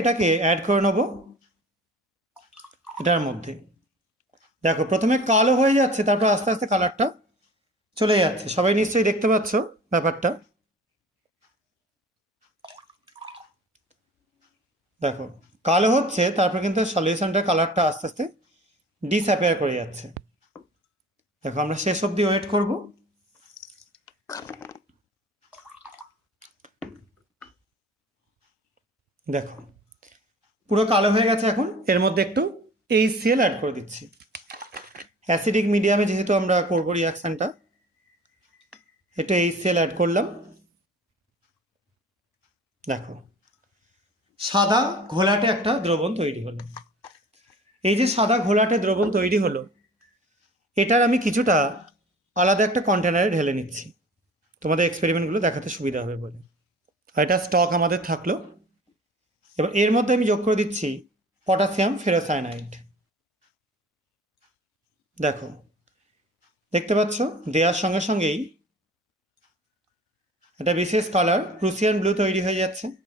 এটাকে অ্যাড করে নেব এটার মধ্যে। দেখো প্রথমে কালো হয়ে যাচ্ছে, তারপর আস্তে আস্তে কালারটা চলে যাচ্ছে। সবাই নিশ্চয়ই দেখতে পাচ্ছ ব্যাপারটা। দেখো কালো হচ্ছে, তারপর কিন্তু সলিউশনটার কালারটা আস্তে আস্তে ডিসঅ্যাপিয়ার করে যাচ্ছে। দেখো আমরা শেষ অবধি ওয়েট করব। দেখো পুরো কালো হয়ে গেছে। এখন এর মধ্যে একটু HCl অ্যাড করে দিচ্ছি। অ্যাসিডিক মিডিয়ামে যেহেতু আমরা করবো রিয়াকশানটা, একটু HCl অ্যাড করলাম। দেখো সাদা ঘোলাটে একটা দ্রবণ তৈরি হলো। এই যে সাদা ঘোলাটে দ্রবণ তৈরি হলো, এটার আমি কিছুটা আলাদা একটা কন্টেনারে ঢেলে নিচ্ছি, তোমাদের এক্সপেরিমেন্টগুলো দেখাতে সুবিধা হবে বলে। আর এটা স্টক আমাদের থাকলো। এবার এর মধ্যে আমি যোগ করে দিচ্ছি পটাশিয়াম ফেরোসায়ানাইড। দেখো দেখতে পাচ্ছ দেওয়ার সঙ্গে সঙ্গেই একটা বিশেষ কালার প্রুসিয়ান ব্লু তৈরি হয়ে যাচ্ছে।